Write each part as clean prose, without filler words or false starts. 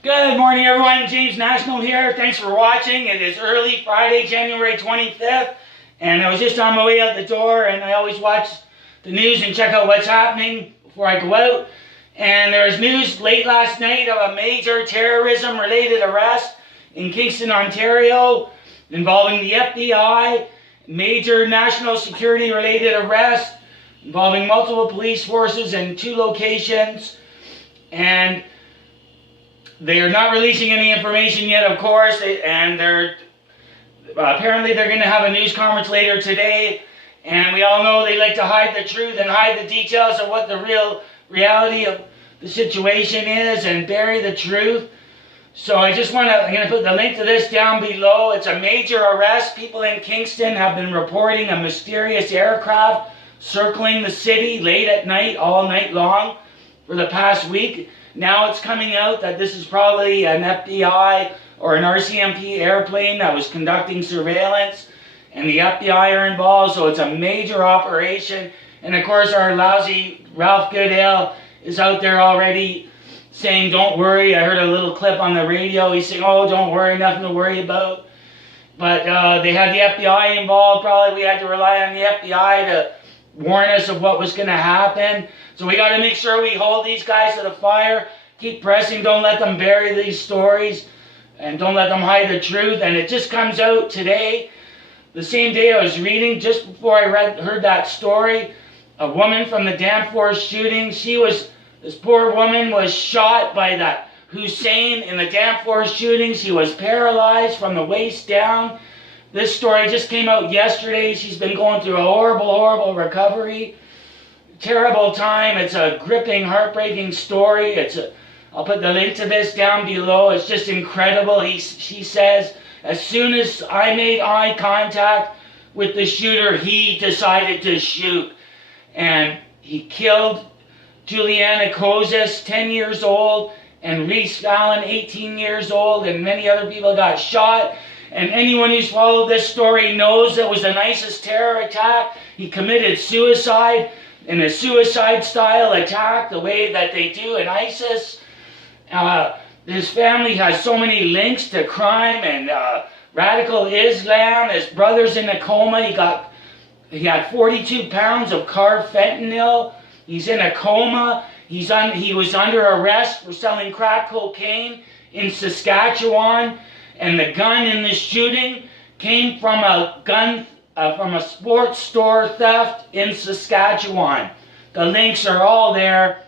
Good morning, everyone. James National here. Thanks for watching. It is early Friday, January 25th, and I was just on my way out the door, and I always watch the news and check out what's happening before I go out. And there was news late last night of a major terrorism-related arrest in Kingston, Ontario, involving the FBI, major national security-related arrest involving multiple police forces in 2 locations, and they are not releasing any information yet, of course, and apparently they're going to have a news conference later today, and we all know they like to hide the truth and hide the details of what the real reality of the situation is and bury the truth. So I'm going to put the link to this down below. It's a major arrest. People in Kingston have been reporting a mysterious aircraft circling the city late at night, all night long, for the past week. Now it's coming out that this is probably an FBI or an RCMP airplane that was conducting surveillance, and the FBI are involved, so it's a major operation. And of course our lousy Ralph Goodale is out there already saying, don't worry. I heard a little clip on the radio. He's saying, oh, don't worry, nothing to worry about. But they had the FBI involved. Probably we had to rely on the FBI to warn us of what was going to happen. So we got to make sure we hold these guys to the fire. Keep pressing. Don't let them bury these stories. And don't let them hide the truth. And it just comes out today. The same day I was reading, just before I heard that story, a woman from the Danforth shooting. This poor woman was shot by that Hussein in the Danforth shooting. She was paralyzed from the waist down. This story just came out yesterday. She's been going through a horrible, horrible recovery. Terrible time. It's a gripping, heartbreaking story. I'll put the link to this down below. It's just incredible. She says, as soon as I made eye contact with the shooter, he decided to shoot. And he killed Juliana Kozis, 10 years old, and Reese Fallon, 18 years old, and many other people got shot. And anyone who's followed this story knows it was an ISIS terror attack. He committed suicide in a suicide-style attack, the way that they do in ISIS. His family has so many links to crime and radical Islam. His brother's in a coma. He had 42 pounds of carved fentanyl. He's in a coma. He was under arrest for selling crack cocaine in Saskatchewan. And the gun in the shooting came from from a sports store theft in Saskatchewan. The links are all there.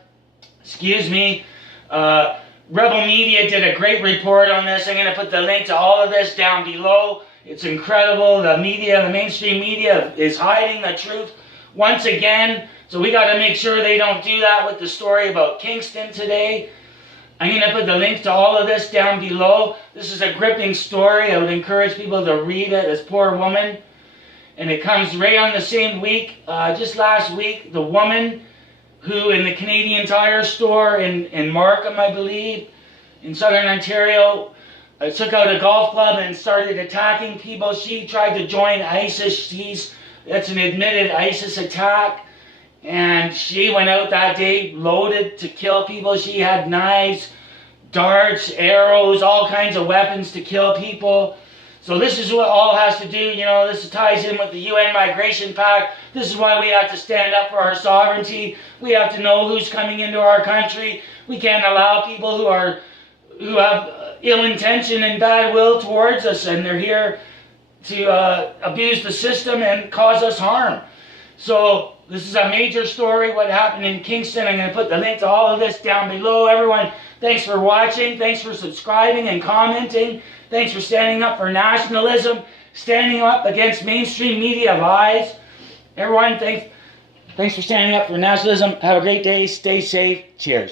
Excuse me. Rebel Media did a great report on this. I'm going to put the link to all of this down below. It's incredible. The media, the mainstream media, is hiding the truth once again. So we got to make sure they don't do that with the story about Kingston today. I'm going to put the link to all of this down below. This is a gripping story. I would encourage people to read it. This poor woman. And it comes right on the same week. Just last week, the woman who in the Canadian Tire store in Markham, I believe, in southern Ontario, took out a golf club and started attacking people. She tried to join ISIS. That's an admitted ISIS attack. And she went out that day loaded to kill people. She had knives, darts, arrows, all kinds of weapons to kill people. So this is what all has to do. You know, this ties in with the UN Migration Pact. This is why we have to stand up for our sovereignty. We have to know who's coming into our country. We can't allow people who have ill intention and bad will towards us, and they're here to abuse the system and cause us harm. So this is a major story, what happened in Kingston. I'm going to put the link to all of this down below. Everyone, thanks for watching. Thanks for subscribing and commenting. Thanks for standing up for nationalism, standing up against mainstream media lies. Everyone, thanks for standing up for nationalism. Have a great day. Stay safe. Cheers.